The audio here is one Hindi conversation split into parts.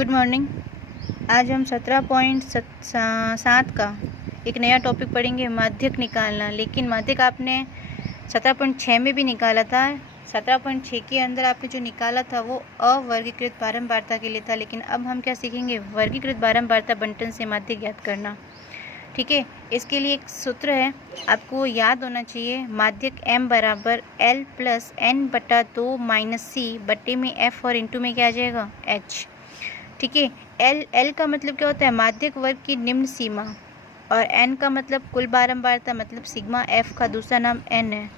Good morning. आज हम 17.7 का एक नया टॉपिक पढ़ेंगे, माध्यक निकालना। लेकिन माध्यक आपने 17.6 में भी निकाला था। 17.6 के अंदर आपने जो निकाला था वो अवर्गीकृत बारंबारता के लिए था। लेकिन अब हम क्या सीखेंगे? वर्गीकृत बारंबारता बंटन से माध्यक ज्ञात करना। ठीक है, इसके लिए एक सूत्र है, आपको याद होना चाहिए। माध्यक m बराबर l plus n/2 minus c बट्टे में f और इंटू में क्या आ जाएगा? h। ठीक है, l का मतलब क्या होता है? माध्यक वर्ग की निम्न सीमा। और n का मतलब कुल बारंबारता, मतलब सिग्मा f का दूसरा नाम n है।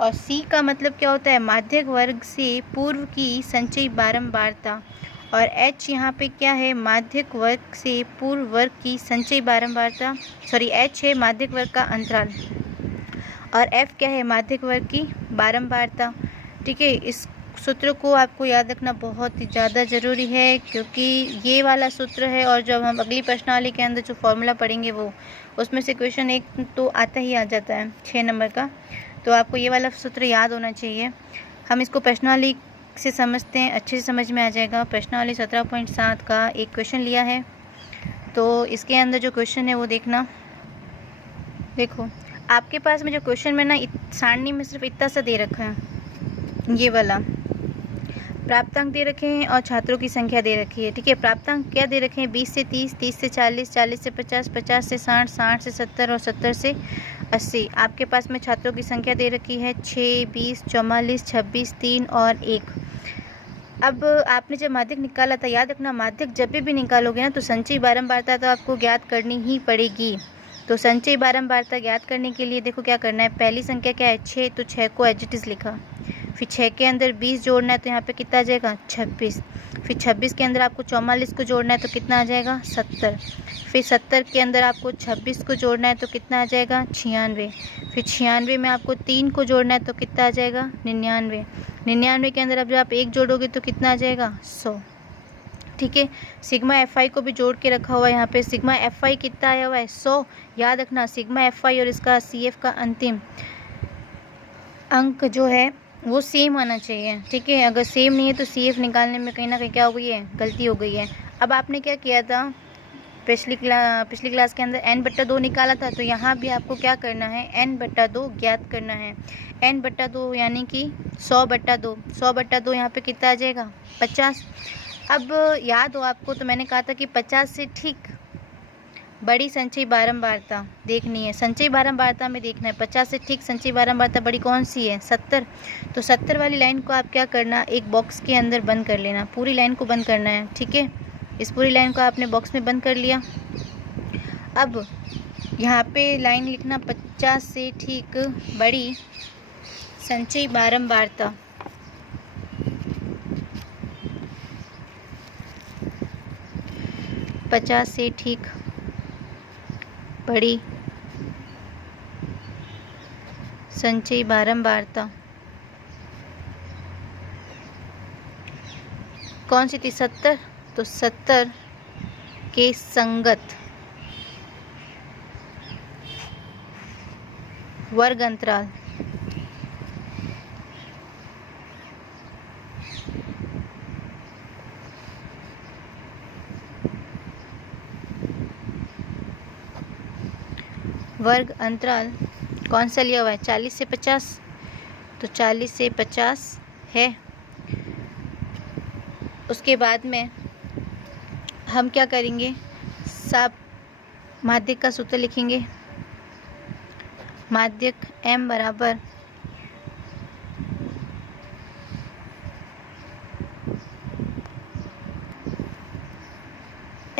और c का मतलब क्या होता है? माध्यक वर्ग से पूर्व की संचयी बारंबारता। और h यहाँ पे क्या है? माध्यक वर्ग से पूर्व वर्ग की संचयी बारंबारता। h है माध्यक वर्ग का अंतराल और f क्या है? माध्यक वर्ग की बारंबारता। ठीक है, इस सूत्र को आपको याद रखना बहुत ही ज़्यादा ज़रूरी है, क्योंकि ये वाला सूत्र है। और जब हम अगली प्रश्नावली के अंदर जो फॉर्मूला पढ़ेंगे वो उसमें से क्वेश्चन एक तो आता ही आ जाता है 6 नंबर का। तो आपको ये वाला सूत्र याद होना चाहिए। हम इसको प्रश्नावली से समझते हैं, अच्छे से समझ में आ जाएगा। प्रश्नावली 17.7 का एक क्वेश्चन लिया है, तो इसके अंदर जो क्वेश्चन है वो देखना। देखो, आपके पास में जो क्वेश्चन में ना सारणी में सिर्फ इतना सा दे रखा है, ये वाला प्राप्तांक दे रखे हैं और छात्रों की संख्या दे रखी है। ठीक है, प्राप्तांक क्या दे रखे हैं? 20 से 30, 30 से 40, 40 से 50, 50 से 60, 60 से 70 और 70 से 80। आपके पास में छात्रों की संख्या दे रखी है 6, 20, 44, 26, 3 और 1। अब आपने जब माध्यक निकाला था, याद रखना माध्यक जब भी निकालोगे ना तो संचयी बारंबारता तो आपको ज्ञात करनी ही पड़ेगी। तो संचयी बारंबारता ज्ञात करने के लिए देखो क्या करना है। पहली संख्या क्या है? 6, तो 6 को एज इट इज़ लिखा। फिर 6 के अंदर 20 जोड़ना है तो यहाँ पे कितना आ जाएगा? 26। फिर 26 के अंदर आपको 44 को जोड़ना है तो कितना आ जाएगा? 70। फिर 70 के अंदर आपको 26 को जोड़ना है तो कितना आ जाएगा? 96। फिर 96 में आपको 3 को जोड़ना है तो कितना आ जाएगा? 99। 99 के अंदर अब जब आप 1 जोड़ोगे तो कितना आ जाएगा? 100। ठीक है, सिग्मा FI को भी जोड़ के रखा हुआ है यहाँ पे। सिग्मा FI कितना आया हुआ है? 100। याद रखना सिग्मा FI और इसका CF का अंतिम अंक जो है वो सेम आना चाहिए। ठीक है, अगर सेम नहीं है तो CF निकालने में कहीं ना कहीं क्या हो गई है? गलती हो गई है। अब आपने क्या किया था? पिछली क्लास के अंदर n/2 निकाला था, तो यहाँ भी आपको क्या करना है? n/2 ज्ञात करना है। n/2 यानी कि 100/2। 100/2 यहाँ पे कितना आ जाएगा? 50। अब याद हो आपको तो मैंने कहा था कि 50 से ठीक बड़ी संचयी बारंबारता देखनी है। संचयी बारंबारता में देखना है 50 से ठीक संचयी बारंबारता बड़ी कौन सी है? 70। तो 70 वाली लाइन को आप क्या करना? एक बॉक्स के अंदर बंद कर लेना। पूरी लाइन को बंद करना है। ठीक है, इस पूरी लाइन को आपने बॉक्स में बंद कर लिया। अब यहाँ पे लाइन लिखना 50 से ठीक बड़ी संचयी बारंबारता। पचास से ठीक बड़ी संचयी बारंबारता कौन सी थी? 70। तो 70 के संगत वर्ग अंतराल वर्ग अंतराल कौन सा लिया हुआ है? 40 से 50। तो 40 से 50 है। उसके बाद में हम क्या करेंगे? सब माध्यक का सूत्र लिखेंगे। माध्यक m बराबर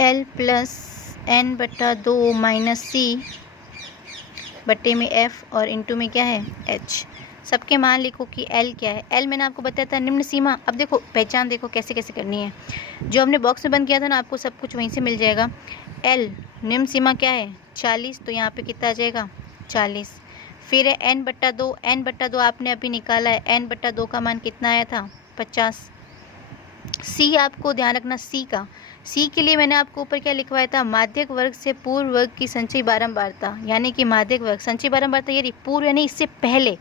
l plus n/2 minus c बट्टे में f और इंटू में क्या है? h। सबके मान लिखो कि l क्या है। l मैंने आपको बताया था निम्न सीमा। अब देखो पहचान देखो कैसे कैसे करनी है। जो हमने बॉक्स में बंद किया था ना, आपको सब कुछ वहीं से मिल जाएगा। l निम्न सीमा क्या है? 40। तो यहाँ पे कितना आ जाएगा? 40। फिर है n/2। n/2 आपने अभी निकाला है। n/2 का मान कितना आया था? 50। सी आपको ध्यान रखना, सी का सी के लिए मैंने आपको ऊपर क्या लिखवाया था? माध्यक वर्ग से पूर्व वर्ग की संचयी बारंबारता, यानी कि माध्यक वर्ग संचयी बारंबारता यानी पूर्व यानी इससे पहले।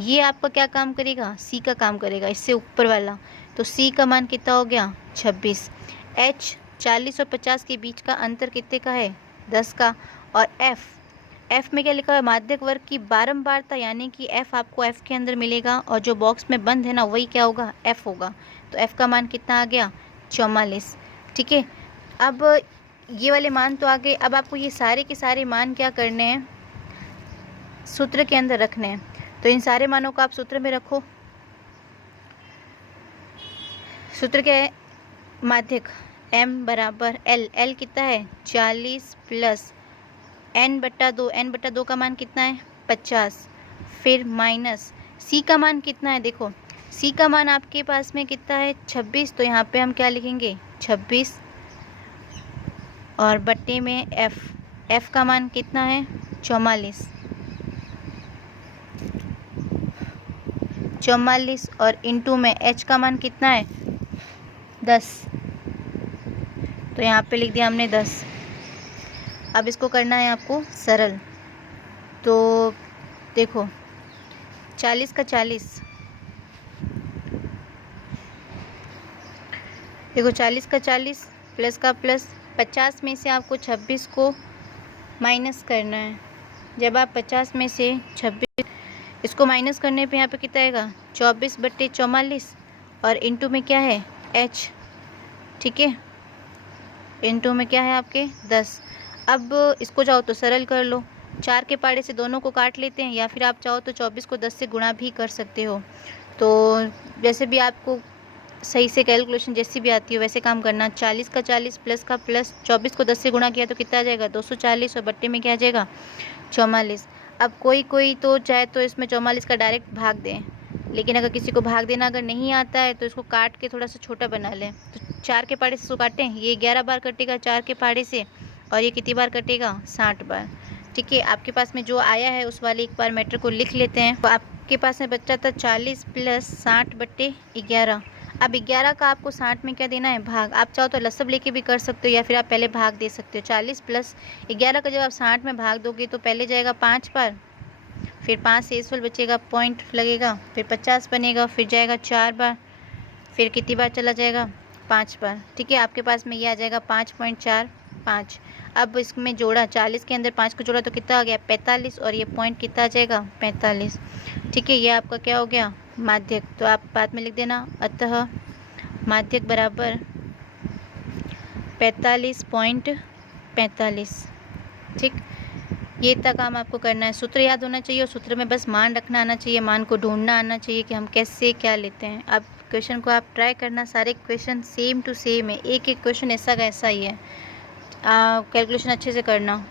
ये आपका क्या काम करेगा? सी का काम करेगा, इससे ऊपर वाला। तो सी का मान कितना हो गया? 26। एच 40 और 50 के बीच का अंतर कितने का है? 10 का। और एफ में क्या लिखा है? माध्यक वर्ग की बारंबारता, यानी कि एफ आपको एफ के अंदर मिलेगा और जो बॉक्स में बंद है ना वही क्या होगा? एफ होगा। तो एफ का मान कितना आ गया? 44। ठीक है, अब ये वाले मान तो आ गए। अब आपको ये सारे के सारे मान क्या करने हैं? सूत्र के अंदर रखने हैं। तो इन सारे मानों को आप सूत्र में रखो। सूत्र क्या है? माध्यक m बराबर l कितना है? 40 प्लस n/2। n/2 का मान कितना है? 50। फिर माइनस c का मान कितना है? देखो c का मान आपके पास में कितना है? 26। तो यहाँ पे हम क्या लिखेंगे? 26 और बट्टे में f का मान कितना है? 44 और इंटू में h का मान कितना है? 10। तो यहाँ पे लिख दिया हमने 10। अब इसको करना है आपको सरल। तो देखो 40 का 40, देखो 40 का 40 प्लस का प्लस, 50 में से आपको 26 को माइनस करना है। जब आप 50 में से 26 इसको माइनस करने पे यहाँ पे कितना आएगा? 24/44 और इंटू में क्या है? h। ठीक है, इंटू में क्या है आपके? 10। अब इसको चाहो तो सरल कर लो, 4 के पाड़े से दोनों को काट लेते हैं, या फिर आप चाहो तो 24 को 10 से गुणा भी कर सकते हो। तो जैसे भी आपको सही से कैलकुलेशन जैसी भी आती हो वैसे काम करना। 40 का 40 प्लस का प्लस, 24 को 10 से गुणा किया तो कितना आ जाएगा? 240 और बट्टे में क्या आ जाएगा? 44। अब कोई तो चाहे तो इसमें 44 का डायरेक्ट भाग दें, लेकिन अगर किसी को भाग देना अगर नहीं आता है तो इसको काट के थोड़ा सा छोटा बना लें। तो 4 के पाड़े से इसको काटें, ये 11 बार कटेगा 4 के पाड़े से, और ये कितनी बार कटेगा? 60 बार। ठीक है, आपके पास में जो आया है उस वाले एक बार मैटर को लिख लेते हैं। तो आपके पास में बच्चा था 40 प्लस 60/11। अब 11 का आपको 60 में क्या देना है? भाग। आप चाहो तो लसब लेके भी कर सकते हो या फिर आप पहले भाग दे सकते हो। 40 प्लस 11 का जब आप 60 में भाग दोगे तो पहले जाएगा 5 बार, फिर 5 से इस वाल बचेगा, पॉइंट लगेगा, फिर 50 बनेगा, फिर जाएगा 4 बार, फिर कितनी बार चला जाएगा? 5 बार। ठीक है, आपके पास में ये आ जाएगा 5.45। अब इसमें जोड़ा, 40 के अंदर 5 को जोड़ा तो कितना आ गया? 45 और ये पॉइंट कितना आ जाएगा? 45। ठीक है, ये आपका क्या हो गया? माध्यक। तो आप बाद में लिख देना, अतः माध्यक बराबर 45.45। ठीक, ये इतना काम आपको करना है। सूत्र याद होना चाहिए और सूत्र में बस मान रखना आना चाहिए, मान को ढूंढना आना चाहिए कि हम कैसे क्या लेते हैं। अब क्वेश्चन को आप ट्राई करना, सारे क्वेश्चन सेम टू सेम है, एक एक क्वेश्चन ऐसा का ऐसा ही है। कैलकुलेशन अच्छे से करना।